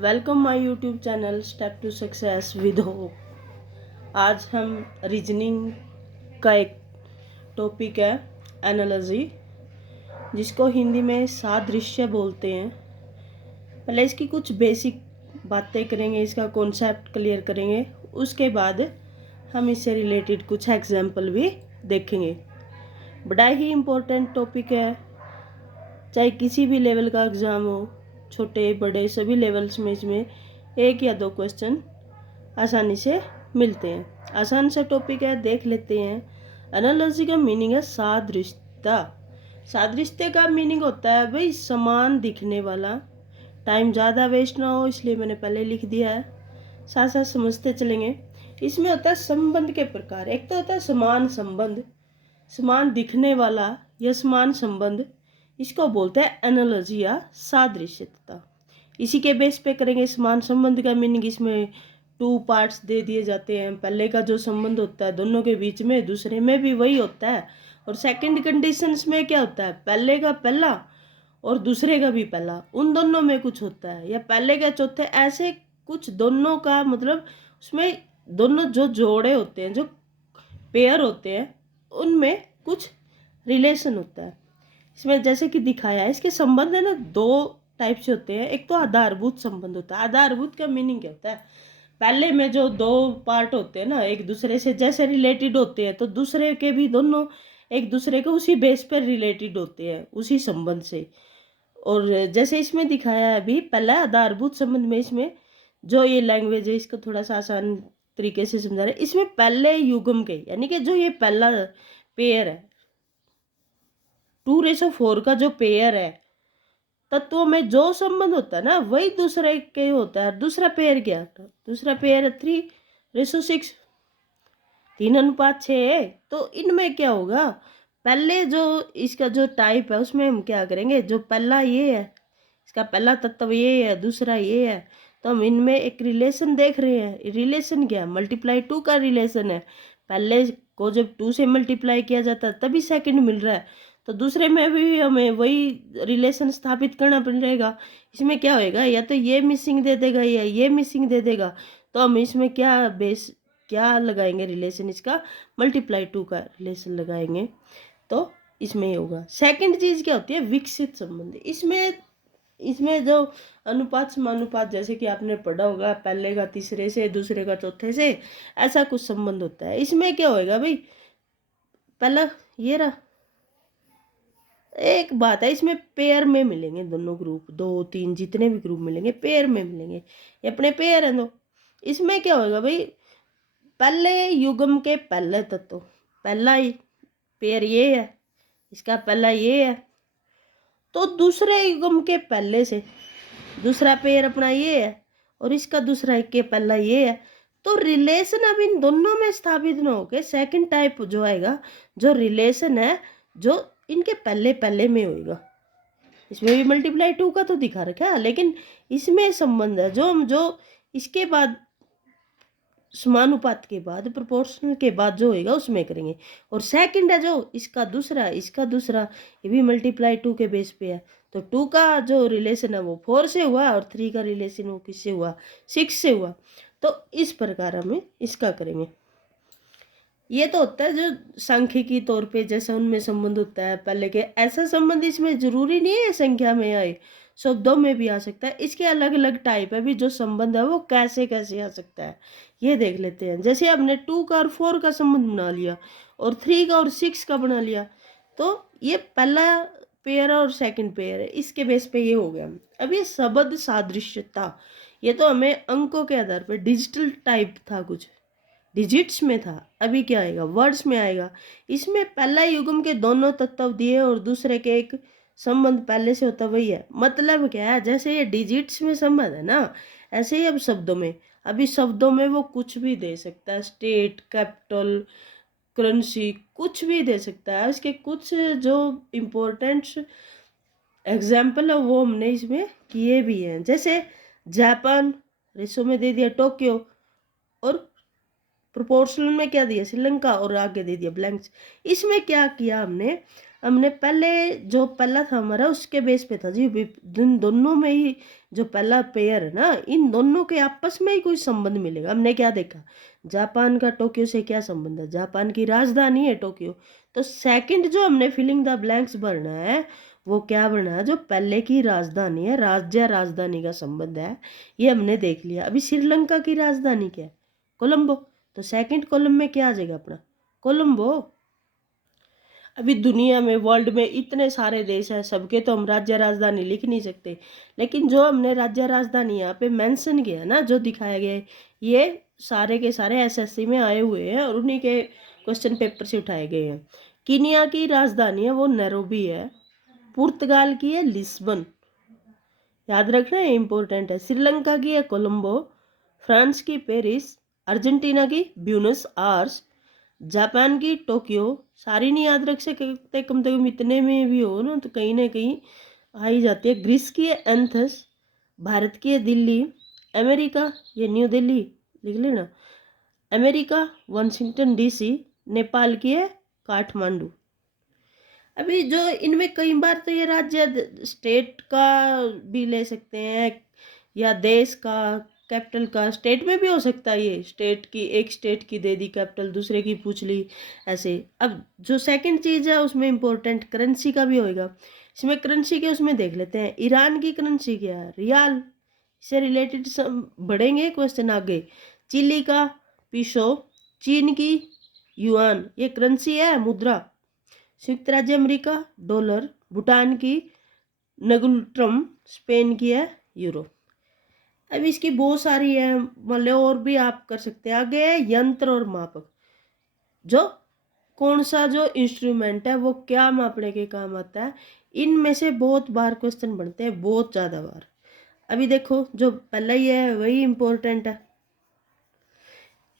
Welcome my YouTube channel step to success with hope. आज हम reasoning का एक टॉपिक है एनालॉजी, जिसको हिंदी में सादृश्य बोलते हैं। पहले इसकी कुछ बेसिक बातें करेंगे, इसका कॉन्सेप्ट क्लियर करेंगे, उसके बाद हम इससे रिलेटेड कुछ एग्जाम्पल भी देखेंगे। बड़ा ही इम्पोर्टेंट टॉपिक है, चाहे किसी भी लेवल का एग्ज़ाम हो, छोटे बड़े सभी लेवल्स में इसमें एक या दो क्वेश्चन आसानी से मिलते हैं। आसान सा टॉपिक है, देख लेते हैं। एनालॉजी का मीनिंग है सादृश्यता। सादृश्यता का मीनिंग होता है भाई समान दिखने वाला। टाइम ज़्यादा वेस्ट ना हो इसलिए मैंने पहले लिख दिया है, साथ साथ समझते चलेंगे। इसमें होता है संबंध के प्रकार। एक तो होता है समान संबंध, समान दिखने वाला या समान संबंध, इसको बोलते हैं एनालॉजी या सादृश्यता। इसी के बेस पे करेंगे समान संबंध का मीनिंग। इसमें टू पार्ट्स दे दिए जाते हैं। पहले का जो संबंध होता है दोनों के बीच में, दूसरे में भी वही होता है। और सेकंड कंडीशंस में क्या होता है, पहले का पहला और दूसरे का भी पहला, उन दोनों में कुछ होता है, या पहले का चौथे, ऐसे कुछ दोनों का मतलब उसमें दोनों जो जोड़े होते हैं, जो पेयर होते हैं, उनमें कुछ रिलेशन होता है। इसमें जैसे कि दिखाया है, इसके संबंध है ना दो टाइप से होते हैं। एक तो आधारभूत संबंध होता है। आधारभूत का मीनिंग क्या होता है, पहले में जो दो पार्ट होते हैं ना एक दूसरे से जैसे रिलेटेड होते हैं, तो दूसरे के भी दोनों एक दूसरे के उसी बेस पर रिलेटेड होते हैं, उसी संबंध से। और जैसे इसमें दिखाया है अभी, पहला आधारभूत संबंध में इसमें जो ये लैंग्वेज है इसको थोड़ा सा आसान तरीके से समझा रहे हैं। इसमें पहले युग्म के यानी कि जो ये पहला पेयर है, 2:4 का जो पेयर है, तत्वों में जो संबंध होता है ना वही दूसरे के होता है। दूसरा पेयर क्या है, दूसरा पेयर है 3:6, 3:6 है। तो इनमें क्या होगा, पहले जो इसका जो टाइप है उसमें हम क्या करेंगे, जो पहला ये है, इसका पहला तत्व ये है, दूसरा ये है, तो हम इनमें एक रिलेशन देख रहे हैं। रिलेशन क्या, मल्टीप्लाई टू का रिलेशन है। पहले को जब 2 से मल्टीप्लाई किया जाता है तभी सेकंड मिल रहा है, तो दूसरे में भी हमें वही रिलेशन स्थापित करना पड़ेगा। इसमें क्या होएगा, या तो ये मिसिंग दे देगा या ये मिसिंग दे देगा, तो हम इसमें क्या बेस क्या लगाएंगे रिलेशन, इसका मल्टीप्लाई टू का रिलेशन लगाएंगे, तो इसमें ही होगा। सेकंड चीज़ क्या होती है, विकसित संबंध। इसमें जो अनुपात समानुपात, जैसे कि आपने पढ़ा होगा, पहले का तीसरे से, दूसरे का चौथे से, ऐसा कुछ संबंध होता है। इसमें क्या होएगा भाई, पहला ये रहा, एक बात है, इसमें पेयर में मिलेंगे दोनों ग्रुप, 2 3 जितने भी ग्रुप मिलेंगे पेयर में मिलेंगे, ये अपने पेयर हैं दो। इसमें क्या होगा भाई, पहले युग्म के पहले तत्व, पहला ही पेयर ये है, इसका पहला ये है, तो दूसरे युग्म के पहले से दूसरा पेयर अपना ये है और इसका दूसरा एक के पहला ये है, तो रिलेशन अब इन दोनों में स्थापित न होके सेकंड टाइप जो आएगा, जो रिलेशन है जो इनके पहले पहले में होएगा। इसमें भी मल्टीप्लाई टू का तो दिखा रखा है, लेकिन इसमें संबंध है जो हम जो इसके बाद समानुपात के बाद, प्रोपोर्शनल के बाद जो होएगा उसमें करेंगे। और सेकंड है जो इसका दूसरा, इसका दूसरा, ये भी मल्टीप्लाई टू के बेस पे है। तो 2 का जो रिलेशन है वो 4 से हुआ और 3 का रिलेशन वो किससे हुआ, 6 से हुआ। तो इस प्रकार हमें इसका करेंगे। ये तो होता है जो सांख्यिकी तौर पे जैसा उनमें संबंध होता है पहले के, ऐसा संबंध इसमें जरूरी नहीं है संख्या में आए, शब्दों में भी आ सकता है। इसके अलग अलग टाइप है भी, जो संबंध है वो कैसे कैसे आ सकता है ये देख लेते हैं। जैसे हमने 2 का और 4 का संबंध बना लिया और 3 का और 6 का बना लिया, तो ये पहला पेयर और सेकंड पेयर है, इसके बेस पे ये हो गया। अब ये शब्द सादृश्यता, ये तो हमें अंकों के आधार पर डिजिटल टाइप था, कुछ डिजिट्स में था, अभी क्या आएगा, वर्ड्स में आएगा। इसमें पहला युग्म के दोनों तत्व दिए और दूसरे के एक संबंध पहले से होता वही है। मतलब क्या है, जैसे ये डिजिट्स में संबंध है ना, ऐसे ही अब शब्दों में, अभी शब्दों में वो कुछ भी दे सकता है, स्टेट, कैपिटल, करेंसी, कुछ भी दे सकता है। इसके कुछ जो इम्पोर्टेंट एग्जाम्पल है वो हमने इसमें किए भी हैं। जैसे जापान, रेसो में दे दिया टोक्यो, और प्रोपोर्शनल में क्या दिया श्रीलंका, और आगे दे दिया ब्लैंक्स। इसमें क्या किया हमने, हमने पहले जो पहला था हमारा उसके बेस पे था जी। इन दोनों में ही जो पहला पेयर है ना, इन दोनों के आपस में ही कोई संबंध मिलेगा। हमने क्या देखा, जापान का टोक्यो से क्या संबंध है, जापान की राजधानी है टोक्यो। तो सेकंड जो हमने फिलिंग द ब्लैंक्स भरना है वो क्या भरना है, जो पहले की राजधानी है, राज्य राजधानी का संबंध है, ये हमने देख लिया। अभी श्रीलंका की राजधानी क्या है, कोलंबो। तो सेकंड कॉलम में क्या आ जाएगा अपना, कोलंबो। अभी दुनिया में, वर्ल्ड में इतने सारे देश हैं, सबके तो हम राज्य राजधानी लिख नहीं सकते, लेकिन जो हमने राज्य राजधानी यहाँ पे मेंशन किया ना, जो दिखाया गया है, ये सारे के सारे एसएससी में आए हुए हैं और उन्हीं के क्वेश्चन पेपर से उठाए गए हैं। कीनिया की राजधानी है वो नैरोबी है, पुर्तगाल की है लिस्बन, याद रखना है, इंपॉर्टेंट है। श्रीलंका की है कोलंबो, फ्रांस की पेरिस, अर्जेंटीना की ब्यूनस आयर्स, जापान की टोक्यो। सारी नहीं याद रख सकते, कम से कम इतने में भी हो ना तो कहीं ना कहीं आ ही जाती है। ग्रीस की है एंथस, भारत की है दिल्ली, अमेरिका ये न्यू दिल्ली लिख लेना, अमेरिका वाशिंगटन डीसी, नेपाल की है काठमांडू। अभी जो इनमें कई बार तो ये राज्य स्टेट का भी ले सकते हैं या देश का, कैपिटल का, स्टेट में भी हो सकता है। ये स्टेट की, एक स्टेट की दे दी कैपिटल, दूसरे की पूछ ली, ऐसे। अब जो सेकंड चीज़ है उसमें इंपॉर्टेंट करेंसी का भी होएगा। इसमें करेंसी के उसमें देख लेते हैं, ईरान की करेंसी क्या है, रियाल। इससे रिलेटेड सब बढ़ेंगे क्वेश्चन आगे। चिली का पीसो, चीन की युआन, ये करेंसी है, मुद्रा। संयुक्त राज्य अमेरिका डॉलर, भूटान की नगुल्ट्रम, स्पेन की है यूरो। अब इसकी बहुत सारी है, मतलब और भी आप कर सकते हैं। आगे है यंत्र और मापक, जो कौन सा जो इंस्ट्रूमेंट है वो क्या मापने के काम आता है। इनमें से बहुत बार क्वेश्चन बनते हैं, बहुत ज़्यादा बार। अभी देखो जो पहला ही है वही इंपॉर्टेंट है।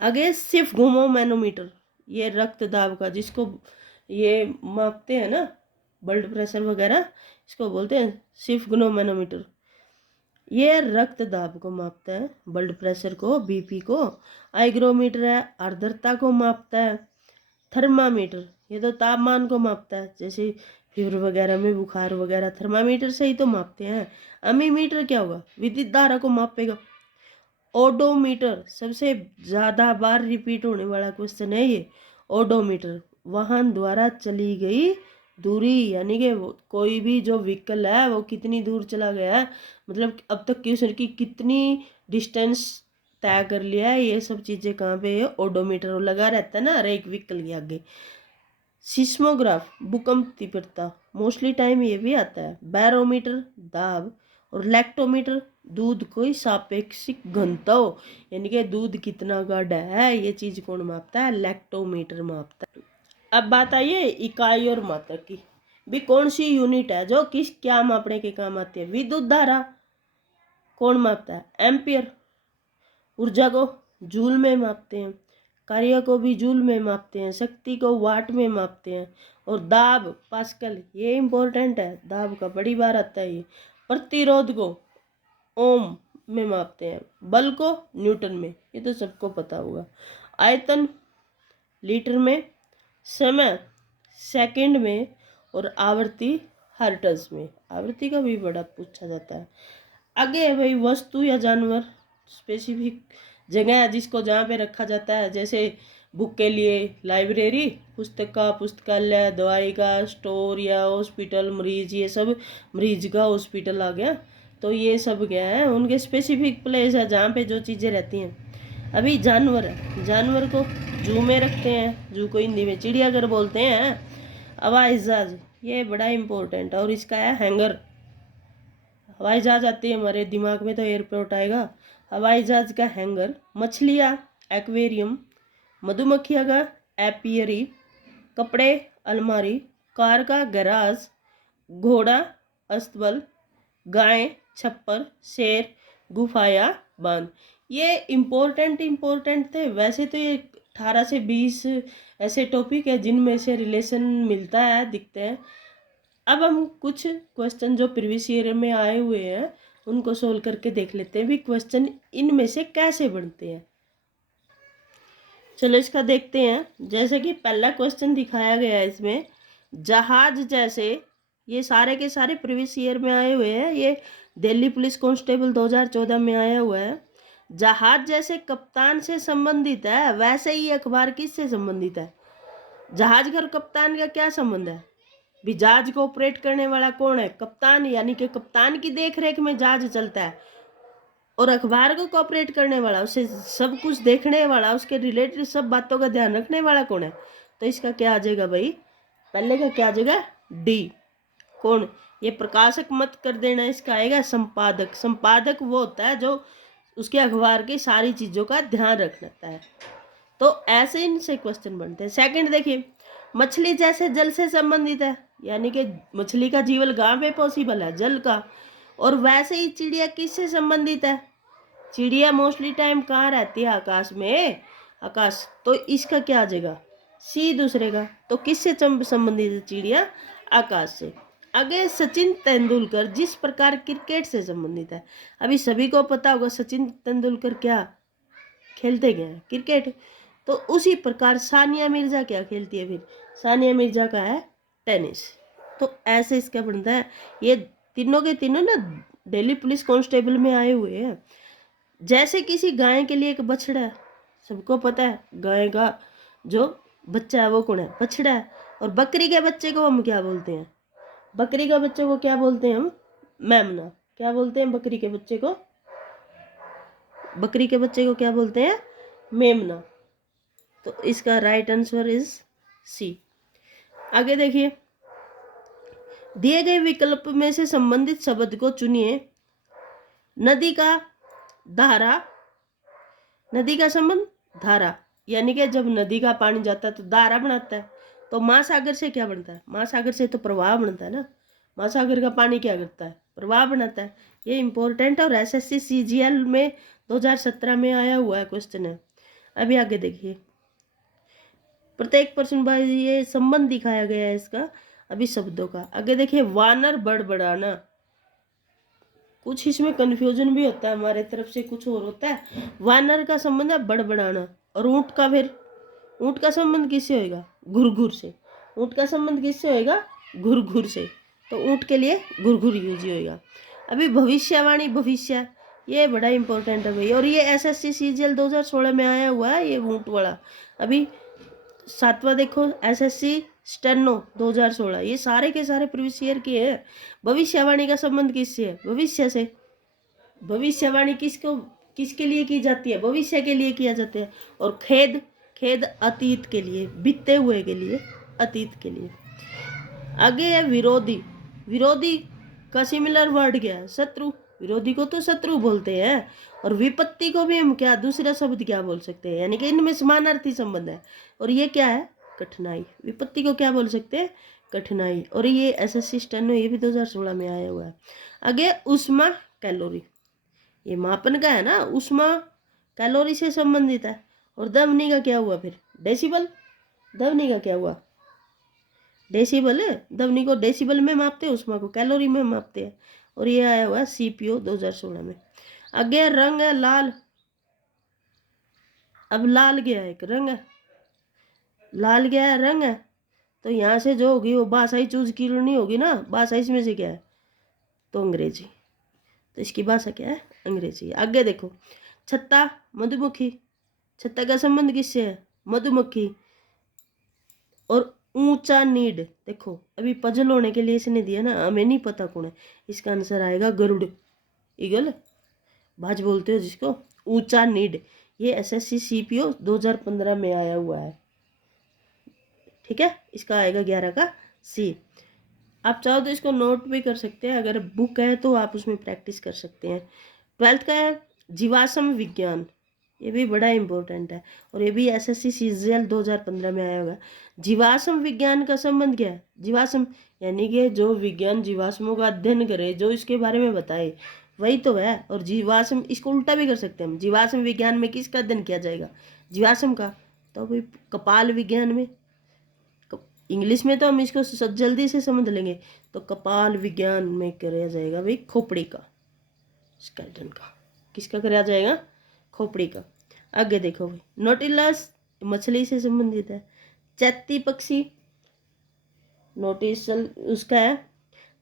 आगे सिर्फ घूमो मैनोमीटर, ये रक्त दाब का, जिसको ये मापते हैं ना, ब्लड प्रेशर वगैरह, इसको बोलते हैं सिर्फ मैनोमीटर। ये रक्त दाब को मापता है, ब्लड प्रेशर को, बीपी को। आइग्रोमीटर है, आर्द्रता को मापता है। थर्मामीटर ये तो तापमान को मापता है, जैसे फीवर वगैरह में, बुखार वगैरह थर्मामीटर से ही तो मापते हैं। अमीमीटर क्या होगा, विद्युत धारा को मापेगा। ओडोमीटर सबसे ज़्यादा बार रिपीट होने वाला क्वेश्चन है ये। ओडोमीटर वाहन द्वारा चली गई दूरी, यानी कि कोई भी जो व्हीकल है वो कितनी दूर चला गया है, मतलब अब तक की उसकी कितनी डिस्टेंस तय कर लिया है, ये सब चीज़ें कहाँ पे है, ओडोमीटर लगा रहता है ना हर एक व्हीकल के आगे। सिस्मोग्राफ भूकंप तीव्रता, मोस्टली टाइम ये भी आता है। बैरोमीटर दाब, और लैक्टोमीटर दूध कोई सापेक्षिक घनत्व, यानी कि दूध कितना गाढ़ा है, ये चीज कौन मापता है, लैक्टोमीटर मापता है। अब बात आई है इकाई और मात्रक की, भी कौन सी यूनिट है जो किस क्या मापने के काम आती है। विद्युत धारा कौन मापता है, एम्पियर। ऊर्जा को जूल में मापते हैं, कार्य को भी जूल में मापते हैं, शक्ति को वाट में मापते हैं। और दाब पास्कल, ये इंपॉर्टेंट है, दाब का बड़ी बार आता है ये। प्रतिरोध को ओम में मापते हैं, बल को न्यूटन में, ये तो सबको पता होगा। आयतन लीटर में, समय सेकंड में, और आवृत्ति हर्ट्ज में। आवृत्ति का भी बड़ा पूछा जाता है। आगे है भाई वस्तु या जानवर, स्पेसिफिक जगह है जिसको जहाँ पे रखा जाता है, जैसे बुक के लिए लाइब्रेरी, पुस्तक का पुस्तकालय, दवाई का स्टोर या हॉस्पिटल, मरीज, ये सब मरीज का हॉस्पिटल आ गया। तो ये सब क्या है, उनके स्पेसिफिक प्लेस है जहाँ पे जो चीज़ें रहती हैं। अभी जानवर है, जानवर को जू में रखते हैं, जू को हिंदी में चिड़ियाघर बोलते हैं। हवाई जहाज ये बड़ा इंपॉर्टेंट है, और इसका है हैंगर। हवाई जहाज आती है हमारे दिमाग में तो एयरपोर्ट आएगा, हवाई जहाज का हैंगर। मछलियाँ एक्वेरियम, मधुमक्खियाँ का एपियरी, कपड़े अलमारी, कार का गैराज, घोड़ा अस्तबल, गाय छप्पर, शेर गुफा या बांध। ये इम्पोर्टेंट थे। वैसे तो ये 18 से 20 ऐसे टॉपिक है जिनमें से रिलेशन मिलता है, दिखते हैं। अब हम कुछ क्वेश्चन जो प्रीवियस ईयर में आए हुए हैं उनको सोल्व करके देख लेते हैं भी क्वेश्चन इनमें से कैसे बनते हैं। चलो इसका देखते हैं। जैसे कि पहला क्वेश्चन दिखाया गया है इसमें, जहाज जैसे, ये सारे के सारे प्रीवियस ईयर में आए हुए हैं, ये दिल्ली पुलिस कांस्टेबल 2014 में आया हुआ है। जहाज जैसे कप्तान से संबंधित है, वैसे ही अखबार किससे संबंधित है? जहाज और कप्तान का क्या संबंध है? भी जहाज को ऑपरेट करने वाला कौन है? कप्तान, यानी कि कप्तान की देखरेख में जहाज चलता है। और अखबार को ऑपरेट करने वाला, उसे सब कुछ देखने वाला, उसके रिलेटेड सब बातों का ध्यान रखने वाला कौन है? तो इसका क्या आ जाएगा भाई? पहले का क्या आ जाएगा? डी। कौन? ये प्रकाशक मत कर देना, इसका आएगा संपादक। संपादक वो होता है जो उसके अखबार की सारी चीजों का ध्यान रखता है। तो ऐसे इनसे क्वेश्चन बनते हैं। सेकंड देखिए, मछली जैसे जल से संबंधित है, यानी कि मछली का जीवन कहाँ पे पॉसिबल है? जल का। और वैसे ही चिड़िया किससे संबंधित है? चिड़िया मोस्टली टाइम कहाँ रहती है? आकाश में। आकाश। तो इसका क्या आ जाएगा? सी दूसरे का। तो किससे संबंधित है चिड़िया? आकाश से। आगे सचिन तेंदुलकर जिस प्रकार क्रिकेट से संबंधित है, अभी सभी को पता होगा सचिन तेंदुलकर क्या खेलते क्या है? क्रिकेट। तो उसी प्रकार सानिया मिर्जा क्या खेलती है फिर? सानिया मिर्जा का है टेनिस। तो ऐसे इसका बनता है। ये तीनों के तीनों ना दिल्ली पुलिस कांस्टेबल में आए हुए हैं। जैसे किसी गाय के लिए एक बछड़ा है, सबको पता है गाय का जो बच्चा है वो कौन है? बछड़ा है। और बकरी के बच्चे को हम क्या बोलते हैं? बकरी के बच्चे को क्या बोलते हैं हम? मेमना। क्या बोलते हैं बकरी के बच्चे को? बकरी के बच्चे को क्या बोलते हैं? मेमना। तो इसका राइट आंसर इज सी। आगे देखिए, दिए गए विकल्प में से संबंधित शब्द को चुनिए। नदी का धारा, नदी का संबंध धारा, यानी कि जब नदी का पानी जाता है तो धारा बनाता है। तो महासागर से क्या बनता है? महासागर से तो प्रवाह बनता है ना। महासागर का पानी क्या करता है? प्रवाह बनाता है। ये इंपॉर्टेंट और एसएससी सीजीएल में 2017 में आया हुआ है क्वेश्चन है। अभी आगे देखिए, प्रत्येक प्रश्न बाय ये संबंध दिखाया गया है इसका अभी शब्दों का। आगे देखिए, वानर बड़बड़ाना। कुछ इसमें कंफ्यूजन भी होता है हमारे तरफ से, कुछ और होता है। वानर का संबंध है बड़बड़ाना। और ऊंट का फिर, ऊंट का संबंध किससे होएगा? घुरघुर से। ऊंट का संबंध किससे होएगा? घुरघुर से। तो ऊंट के लिए घुरघुर यूज होएगा। अभी भविष्यवाणी, भविष्य, ये बड़ा इंपॉर्टेंट है भाई। और ये एसएससी सीजीएल 2016 में आया हुआ है ये ऊंट वाला। अभी सातवां देखो, एसएससी स्टेनो 2016, ये सारे के सारे प्रीवियस ईयर के हैं। भविष्यवाणी का संबंध किससे है? भविष्य से। भविष्यवाणी किसको, किसके लिए की जाती है? भविष्य के लिए किया जाता है। और खेद, खेद अतीत के लिए, बीते हुए के लिए, अतीत के लिए। आगे है विरोधी। विरोधी का सिमिलर वर्ड क्या है? शत्रु। विरोधी को तो शत्रु बोलते हैं। और विपत्ति को भी हम क्या दूसरा शब्द क्या बोल सकते हैं? यानी कि इनमें समानार्थी संबंध है। और ये क्या है? कठिनाई। विपत्ति को क्या बोल सकते हैं? कठिनाई। और ये एसएससी स्टेनो, ये भी 2016 में आया हुआ है। आगे उष्मा कैलोरी, ये मापन का है ना। उष्मा कैलोरी से संबंधित है। और ध्वनि का क्या हुआ फिर? डेसिबल। ध्वनि का क्या हुआ? डेसिबल है। ध्वनि को डेसिबल में मापते हैं, उष्मा को कैलोरी में मापते हैं। और ये आया हुआ सीपीओ 2016 में। आगे रंग है लाल। अब लाल गया है, एक रंग है, लाल गया है, रंग है। तो यहाँ से जो होगी वो भाषा ही चूज करनी होगी ना। भाषा इसमें से क्या है? तो अंग्रेजी। तो इसकी भाषा क्या है? अंग्रेजी। आगे देखो, छत्ता, मधुमक्खी। छत्ता का संबंध किससे है? मधुमक्खी। और ऊंचा नीड, देखो अभी पजल होने के लिए इसने दिया ना, हमें नहीं पता कौन है। इसका आंसर आएगा गरुड़, ईगल, बाज बोलते हो जिसको। ऊंचा नीड, ये एसएससी सीपीओ 2015 में आया हुआ है। ठीक है, इसका आएगा 11 का सी। आप चाहो तो इसको नोट भी कर सकते हैं, अगर बुक है तो आप उसमें प्रैक्टिस कर सकते हैं। 12th का है जीवाश्म विज्ञान, ये भी बड़ा इंपॉर्टेंट है। और ये भी एसएससी सीजीएल 2015 में आया होगा। जीवाश्म विज्ञान का संबंध क्या है? जीवाश्म यानी कि जो विज्ञान जीवाश्मों का अध्ययन करे, जो इसके बारे में बताए, वही तो है। और जीवाश्म, इसको उल्टा भी कर सकते हैं हम। जीवाश्म विज्ञान में किसका अध्ययन किया जाएगा? जीवाश्म का। तो भाई कपाल विज्ञान में, इंग्लिश में तो हम इसको जल्दी से समझ लेंगे। तो कपाल विज्ञान में कराया जाएगा भाई खोपड़ी का, स्केलेटन का। किसका कराया जाएगा? खोपड़ी का। आगे देखो भाई, नोटिलस मछली से संबंधित है। चैती पक्षी, नोटिस उसका है।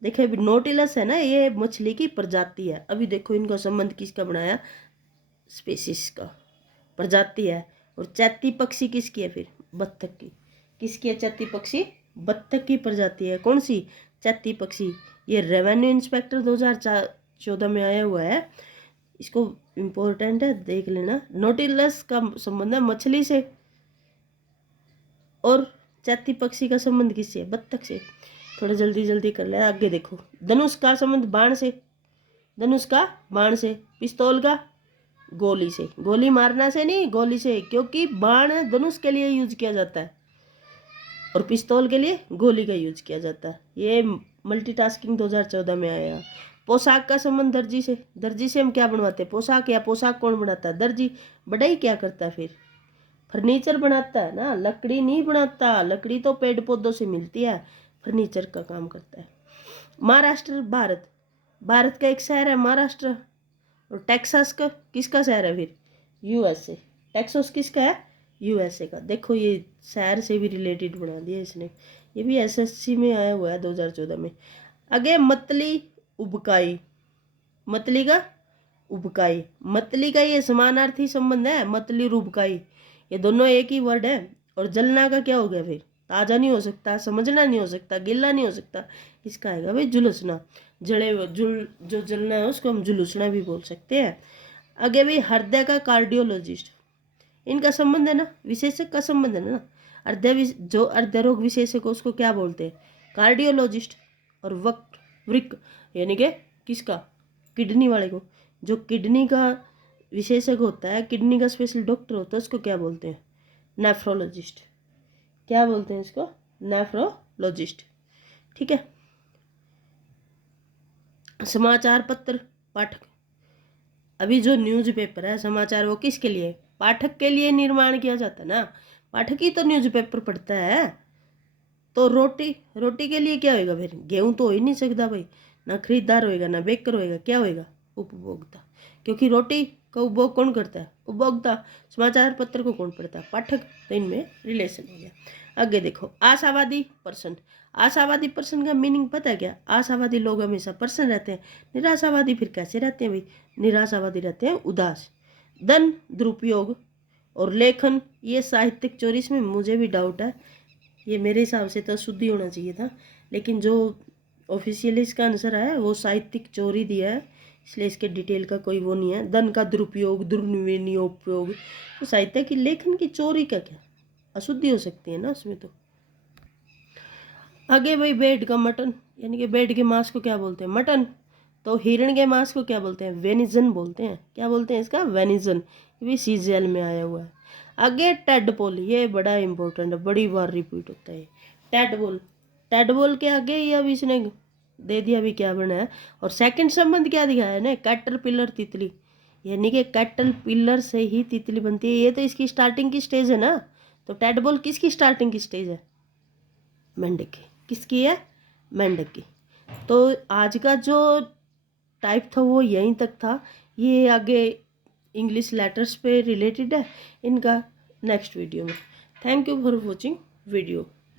देखिए अभी नोटिलस है ना, ये मछली की प्रजाति है। अभी देखो इनका संबंध किसका बनाया, स्पेसिस का, प्रजाति है। और चैती पक्षी किसकी है फिर, बत्तख की। किसकी है चैती पक्षी, बत्तख की प्रजाति है। कौन सी, चैती पक्षी। ये रेवेन्यू इंस्पेक्टर 2014 में आया हुआ है, इसको इम्पोर्टेंट है, देख लेना। नोटिलस का संबंध है मछली से, और चैती पक्षी का संबंध किससे, बत्तख से। थोड़ा जल्दी जल्दी कर ले, आगे देखो। धनुष का संबंध बाण से, धनुष का बाण से। पिस्तौल का गोली से, गोली मारना से नहीं, गोली से, क्योंकि बाण धनुष के लिए यूज किया जाता है और पिस्तौल के लिए गोली का यूज किया जाता है। ये मल्टीटास्किंग 2014 में आया। पोशाक का संबंध दर्जी से, दर्जी से हम क्या बनवाते हैं, पोशाक। या पोशाक कौन बनाता है, दर्जी। बढ़ई क्या करता है फिर, फर्नीचर बनाता है ना, लकड़ी नहीं बनाता। लकड़ी तो पेड़ पौधों से मिलती है, फर्नीचर का काम करता है। महाराष्ट्र, भारत, भारत का एक शहर है महाराष्ट्र। और टेक्सास का किसका शहर है फिर, यूएसए। टेक्सास किसका है, यूएसए का। देखो ये शहर से भी रिलेटेड बना दिया इसने, ये भी एसएससी में आया हुआ है 2014 में। आगे मतली उबकाई, मतली का उबकाई, मतली का ये समानार्थी संबंध है, मतली और उबकाई, ये दोनों एक ही वर्ड है। और जलना का क्या हो गया फिर, ताजा नहीं हो सकता, समझना नहीं हो सकता, गीला नहीं हो सकता, इसका आएगा भाई जुलसना। जड़े जो जलना है उसको हम जुलूसना भी बोल सकते हैं। आगे भी हृदय का कार्डियोलॉजिस्ट, इनका संबंध है ना, विशेषज्ञ का संबंध है ना। जो हृदय रोग विशेषज्ञ को उसको क्या बोलते हैं, कार्डियोलॉजिस्ट। और वृक यानी कि किसका, किडनी वाले को। जो किडनी का विशेषज्ञ होता है, किडनी का स्पेशल डॉक्टर होता है, उसको क्या बोलते हैं, नेफ्रोलॉजिस्ट। क्या बोलते हैं इसको, नेफ्रोलॉजिस्ट। ठीक है। समाचार पत्र पाठक, अभी जो न्यूज़पेपर है समाचार, वो किसके लिए, पाठक के लिए निर्माण किया जाता है ना। पाठक ही तो न्यूज़पेपर पढ़ता है। तो रोटी, रोटी के लिए क्या होएगा फिर, गेहूं तो हो ही नहीं सकता भाई, ना खरीदार होएगा ना बेकर होएगा, क्या होएगा, उपभोक्ता। क्योंकि रोटी का उपभोग कौन करता है, उपभोक्ता। समाचार पत्र को कौन पढ़ता है, पाठक। तो इनमें रिलेशन हो गया। आगे देखो, आशावादी पर्सन। आशावादी पर्सन का मीनिंग पता है क्या, आशावादी लोग हमेशा पर्सन रहते हैं। निराशावादी फिर कैसे रहते हैं भाई, निराशावादी रहते हैं उदास। धन दुरुपयोग और लेखन, ये साहित्यिक चोरी, इसमें मुझे भी डाउट है, ये मेरे हिसाब से तो शुद्धि होना चाहिए था, लेकिन जो ऑफिशियली इसका आंसर है वो साहित्यिक चोरी दिया है, इसलिए इसके डिटेल का कोई वो नहीं है। धन का दुरुपयोग, दुर्विनियोग, तो साहित्य की लेखन की चोरी का क्या, अशुद्धि हो सकती है ना उसमें तो। आगे भाई बेड का मटन, यानी कि बेड के मांस को क्या बोलते हैं, मटन। तो हिरण के मांस को क्या बोलते हैं, वेनिजन बोलते हैं। क्या बोलते हैं इसका, वेनिजन। ये भी सीजीएल में आया हुआ है। आगे टेडपोल, ये बड़ा इंपॉर्टेंट है, बड़ी बार रिपीट होता है टेडपोल। टेडपोल के आगे ये अभी इसने दे दिया अभी क्या बना है। और सेकंड संबंध क्या दिखाया है ना, कैटरपिलर तितली, यानी कि कैटरपिलर से ही तितली बनती है। ये तो इसकी स्टार्टिंग की स्टेज है ना। तो टेडपोल किसकी स्टार्टिंग की स्टेज है, मेंढक की। किसकी है, मेंढक की। तो आज का जो टाइप था वो यहीं तक था। ये आगे इंग्लिश लेटर्स पे रिलेटेड है इनका, नेक्स्ट वीडियो में। Thank you for watching video.